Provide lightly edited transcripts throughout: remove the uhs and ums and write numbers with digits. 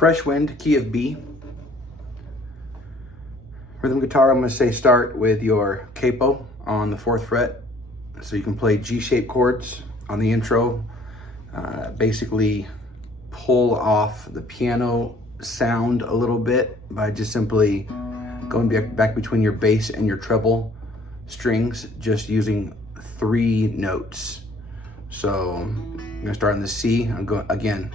Fresh Wind, key of B. Rhythm guitar, I'm going to say start with your capo on the 4th fret. So you can play G-shaped chords on the intro. Basically pull off the piano sound a little bit by just simply going back between your bass and your treble strings, just using 3 notes. So I'm gonna start on the C. I'm going again.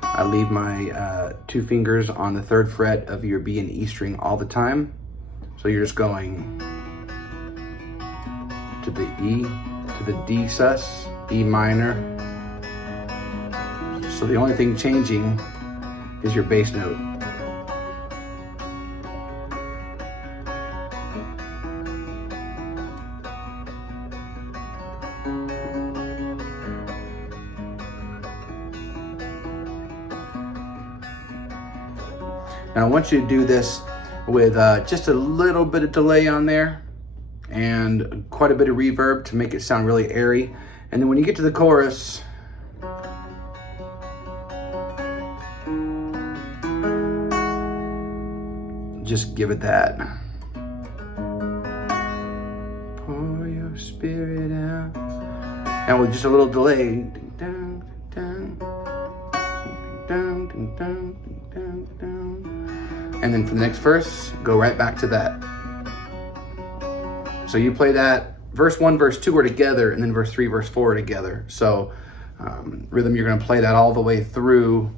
I leave my 2 fingers on the 3rd fret of your B and E string all the time. So you're just going to the E, to the D sus, E minor. So the only thing changing is your bass note. Now I want you to do this with just a little bit of delay on there and quite a bit of reverb to make it sound really airy. And then when you get to the chorus, just give it that. Pour your spirit out. And with just a little delay. And then for the next verse, go right back to that. So you play that, verse 1, verse 2 are together, and then verse 3, verse 4 are together. So rhythm, you're gonna play that all the way through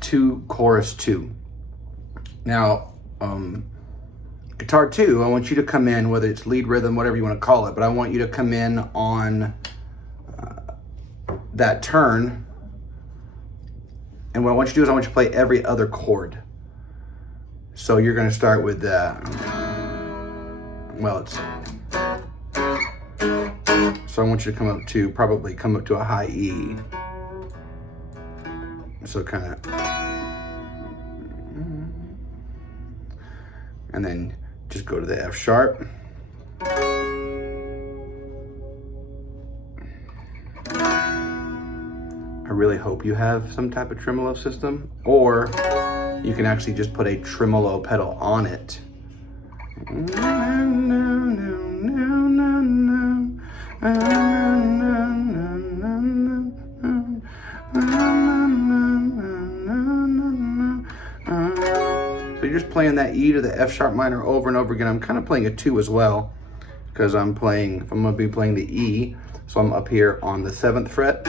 to chorus 2. Now, guitar 2, I want you to come in, whether it's lead rhythm, whatever you want to call it, but I want you to come in on that turn. And what I want you to do is I want you to play every other chord. So you're going to start with well, it's, so I want you to probably come up to a high E. So kind of, and then just go to the F sharp. I really hope you have some type of tremolo system, or you can actually just put a tremolo pedal on it. So you're just playing that E to the F sharp minor over and over again. I'm kind of playing a 2 as well, because I'm going to be playing the E. So I'm up here on the 7th fret,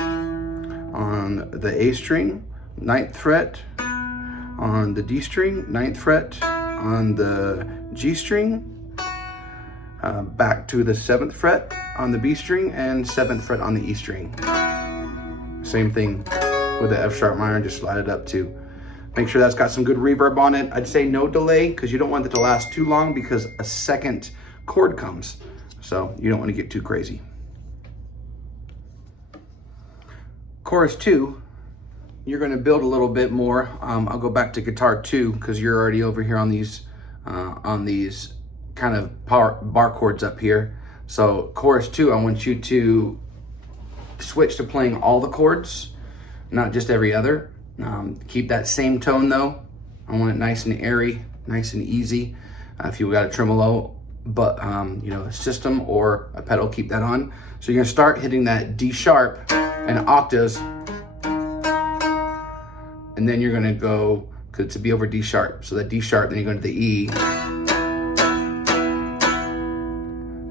on the A string, 9th fret, on the D string, 9th fret, on the G string, back to the 7th fret on the B string, and 7th fret on the E string. Same thing with the F sharp minor, just slide it up too. Make sure that's got some good reverb on it. I'd say no delay, because you don't want it to last too long, because a second chord comes. So you don't want to get too crazy. Chorus 2, you're going to build a little bit more. I'll go back to guitar 2, because you're already over here on these kind of bar chords up here. So chorus 2, I want you to switch to playing all the chords, not just every other. Keep that same tone though. I want it nice and airy, nice and easy. If you've got a tremolo, but a system or a pedal, keep that on. So you're gonna start hitting that D sharp and octaves, and then you're gonna go to be over D sharp. So that D sharp, then you're going to the E.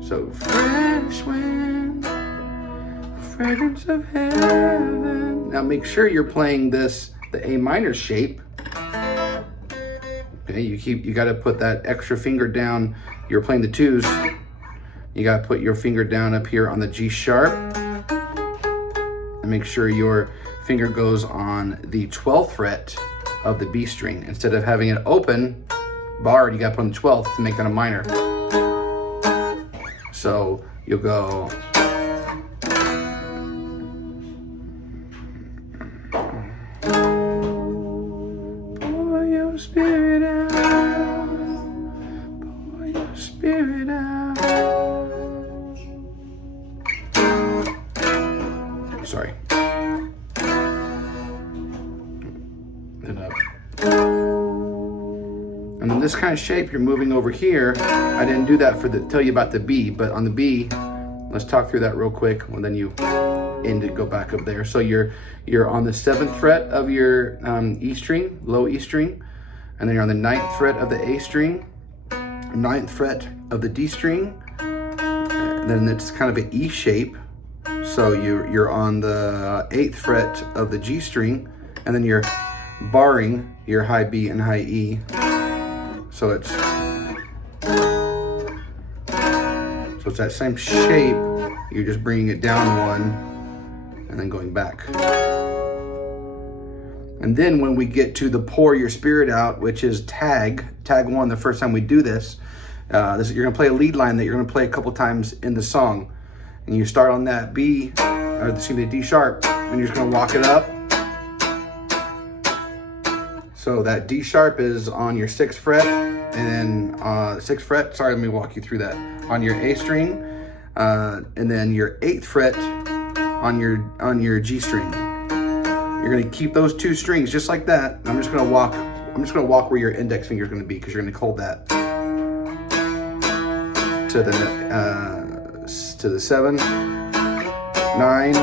So fresh wind, fragrance of heaven. Now make sure you're playing this, the A minor shape. Okay, you got to put that extra finger down. You're playing the 2s. You got to put your finger down up here on the G sharp, and make sure your finger goes on the 12th fret of the B string. Instead of having it open, barred, you got to put on the 12th to make that a minor. So you'll go. Pour your spirit out. Pour your spirit out. Sorry. in this kind of shape, you're moving over here. I didn't do that tell you about the B, but on the B, let's talk through that real quick. Well, then you end it, go back up there. So you're on the 7th fret of your E string, low E string, and then you're on the 9th fret of the A string, 9th fret of the D string, and then it's kind of an E shape. So you're on the 8th fret of the G string, and then you're barring your high B and high E. So it's that same shape. You're just bringing it down one and then going back. And then when we get to the Pour Your Spirit Out, which is tag 1, the first time we do this, you're gonna play a lead line that you're gonna play a couple times in the song. And you start on that D sharp, and you're just gonna walk it up. So that D sharp is on your 6th fret, and then 6th fret, sorry, let me walk you through that, on your A string, and then your 8th fret on your G string. You're gonna keep those 2 strings just like that. I'm just gonna walk where your index finger is gonna be, because you're gonna hold that to the 7, 9,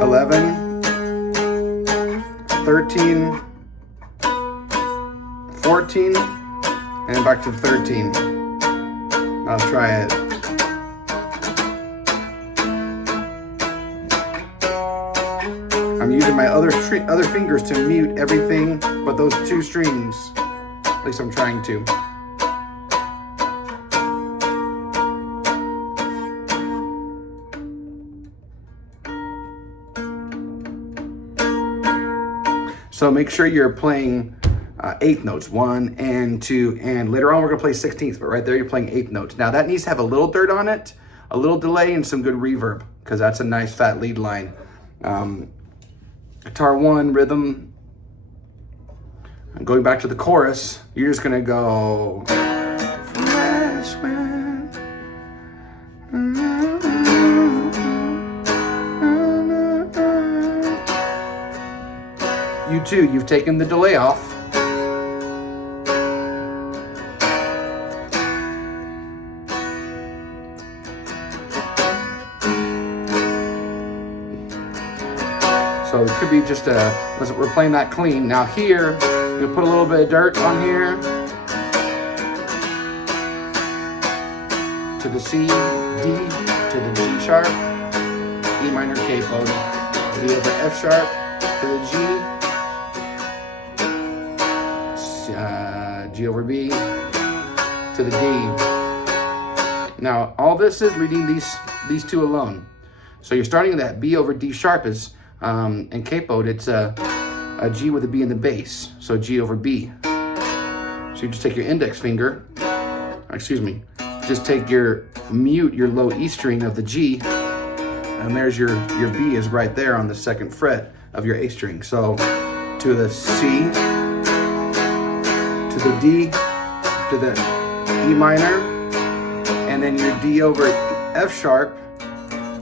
11, 13, 14, and back to 13. I'll try it. I'm using my other fingers to mute everything but those 2 strings. At least I'm trying to. So make sure you're playing 8th notes, 1 and 2, and later on we're gonna play 16th, but right there you're playing 8th notes. Now that needs to have a little dirt on it, a little delay, and some good reverb, because that's a nice fat lead line. Guitar 1, rhythm. And going back to the chorus, you're just gonna go. You too, you've taken the delay off. So it could be just we're playing that clean. Now here, you put a little bit of dirt on here. To the C, D, to the G sharp, E minor capo, D over F sharp, to the G, G over B, to the D. Now all this is leading these 2 alone. So you're starting with that B over D sharp is and capoed, it's a G with a B in the bass, so G over B. So you just take your index finger, just take mute your low E string of the G, and there's your B is right there on the 2nd fret of your A string. So to the C, to the D, to the E minor, and then your D over F sharp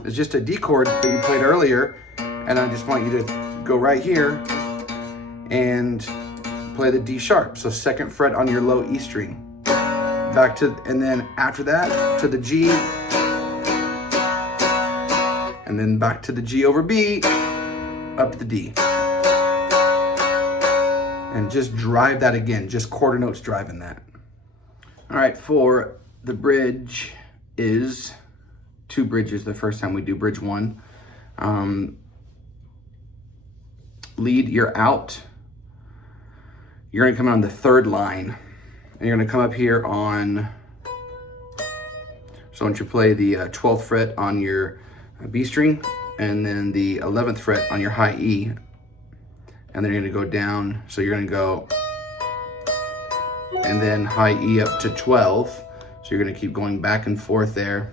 is just a D chord that you played earlier. And I just want you to go right here and play the D sharp. So 2nd fret on your low E string. And then after that, to the G. And then back to the G over B, up to the D. And just drive that again, just quarter notes driving that. All right, for the bridge is 2 bridges the first time we do bridge 1. Lead, you're out. You're gonna come on the 3rd line, and you're gonna come up here on, so once you play the 12th fret on your B string, and then the 11th fret on your high E, and then you're gonna go down, so you're gonna go, and then high E up to 12, so you're gonna keep going back and forth there.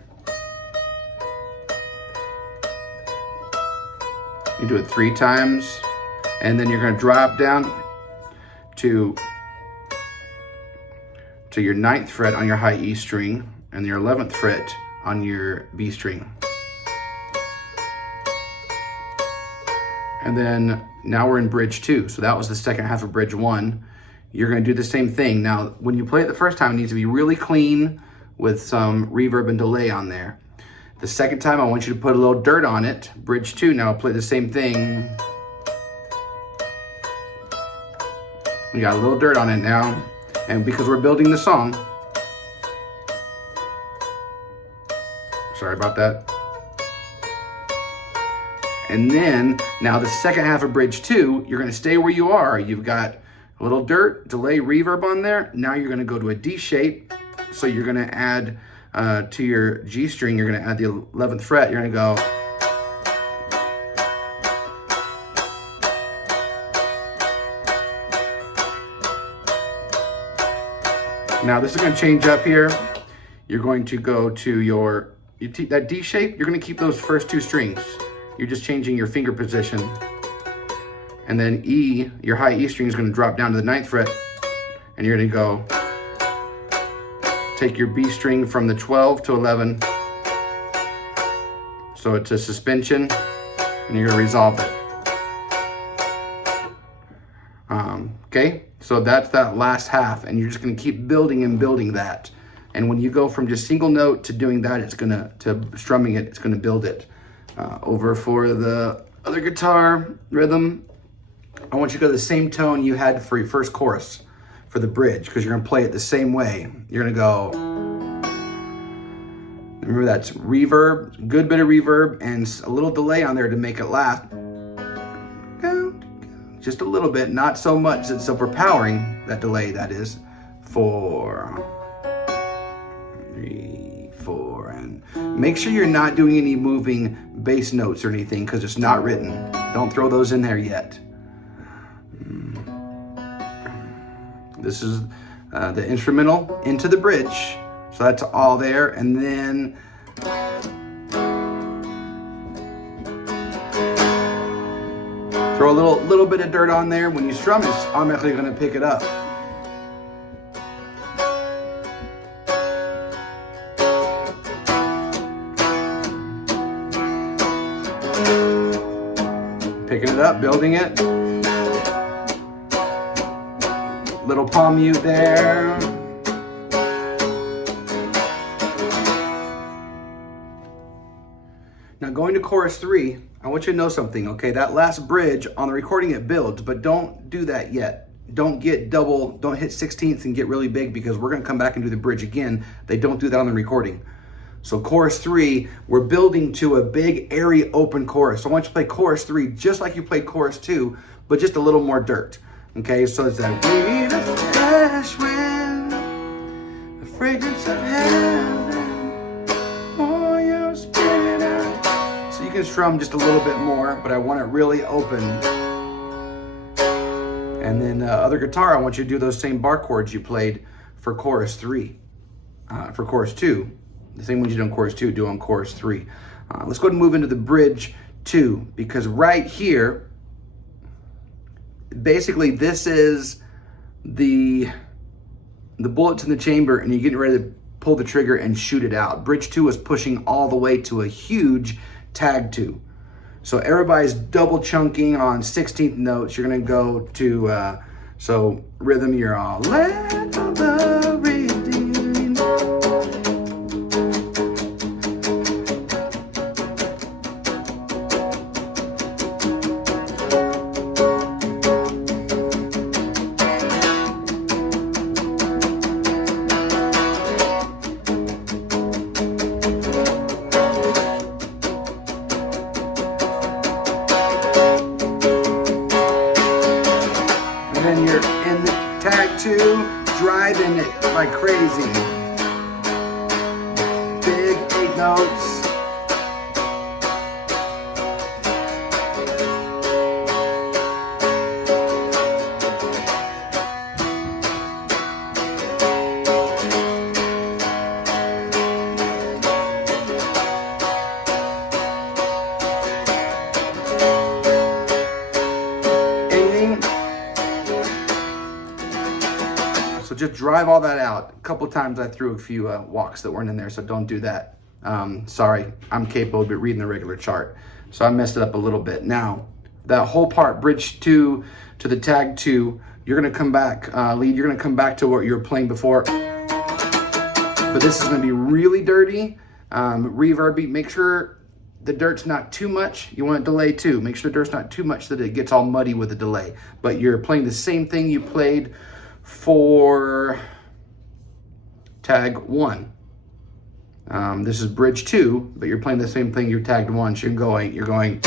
You do it 3 times. And then you're gonna drop down to your 9th fret on your high E string, and your 11th fret on your B string. And then now we're in bridge 2. So that was the second half of bridge 1. you're gonna do the same thing. Now, when you play it the first time, it needs to be really clean with some reverb and delay on there. The second time, I want you to put a little dirt on it. Bridge 2, now play the same thing. We got a little dirt on it now, and because we're building the song, sorry about that. And then, now the second half of bridge 2, you're gonna stay where you are. You've got a little dirt, delay, reverb on there. Now you're gonna go to a D shape. So you're gonna add to your G string, you're gonna add the 11th fret. You're gonna go. Now this is gonna change up here. You're going to go to that D shape, you're gonna keep those first 2 strings. You're just changing your finger position. And then E, your high E string is gonna drop down to the 9th fret, and you're gonna go, take your B string from the 12 to 11. So it's a suspension, and you're gonna resolve it. Okay, so that's that last half, and you're just gonna keep building and building that. And when you go from just single note to doing that, to strumming it, it's gonna build it. Over for the other guitar rhythm, I want you to go to the same tone you had for your first chorus for the bridge, because you're gonna play it the same way. You're gonna go, remember that's reverb, good bit of reverb, and a little delay on there to make it last. Just a little bit, not so much, it's overpowering, that delay that is. 4, 3, 4, and make sure you're not doing any moving bass notes or anything, because it's not written. Don't throw those in there yet. This is the instrumental into the bridge. So that's all there. And then throw a little bit of dirt on there. When you strum, it's automatically gonna pick it up. Picking it up, building it. Little palm mute there. Now going to chorus 3, I want you to know something, okay? That last bridge on the recording, it builds, but don't do that yet. Don't hit 16ths and get really big, because we're gonna come back and do the bridge again. They don't do that on the recording. So chorus 3, we're building to a big, airy, open chorus. So I want you to play chorus 3 just like you played chorus 2, but just a little more dirt. Okay, so it's that we the fresh wind, the fragrance of heaven, pour your spirit out. So you can strum just a little bit more, but I want it really open. And then other guitar, I want you to do those same bar chords you played for chorus 3, for chorus 2. The same ones you do on chorus 2, do on chorus 3. Let's go ahead and move into the bridge 2, because right here, basically this is the bullets in the chamber, and you're getting ready to pull the trigger and shoot it out. Bridge 2 is pushing all the way to a huge tag 2. So everybody's double chunking on 16th notes. You're gonna go to, so rhythm, you're all, let the redeemed. Then you're in the tag 2, driving it like crazy. Big 8 notes. So just drive all that out. A couple times I threw a few walks that weren't in there, so don't do that. Sorry, I'm capable of reading the regular chart. So I messed it up a little bit. Now, that whole part, bridge 2 to the tag 2, you're gonna come back, lead, you're gonna come back to what you were playing before. But this is gonna be really dirty, reverby. Make sure the dirt's not too much. You want a delay too. Make sure the dirt's not too much that it gets all muddy with the delay. But you're playing the same thing you played for tag 1. This is bridge 2, but you're playing the same thing you tagged 1. So you're going, let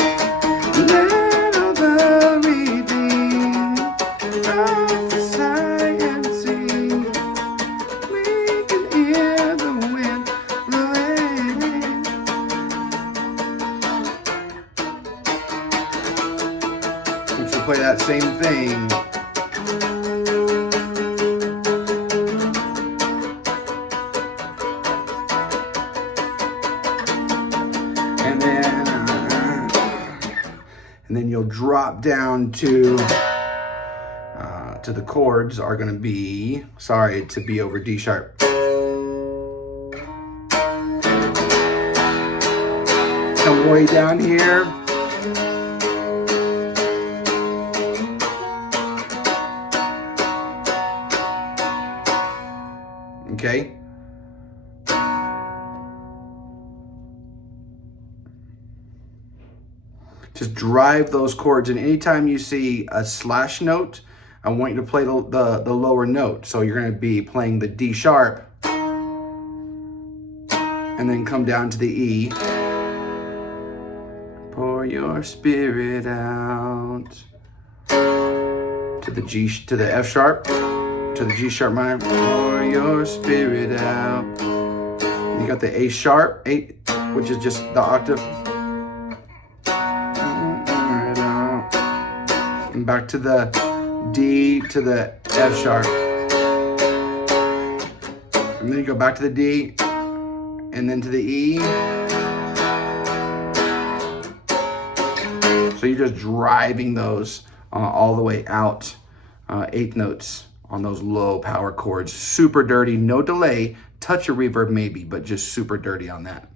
all the redeemed prophesy and sing. We can hear the wind blowing. You should play that same thing. And then you'll drop down to the chords are going to be, sorry, to B over D sharp. Come way down here. Okay. Just drive those chords, and anytime you see a slash note, I want you to play the lower note. So you're going to be playing the D sharp, and then come down to the E. Pour your spirit out to the G, to the F sharp, to the G sharp minor. Pour your spirit out. And you got the A sharp, 8, which is just the octave. And back to the D to the F sharp. And then you go back to the D and then to the E. So you're just driving those all the way out, 8th notes on those low power chords. Super dirty, no delay, touch of reverb maybe, but just super dirty on that.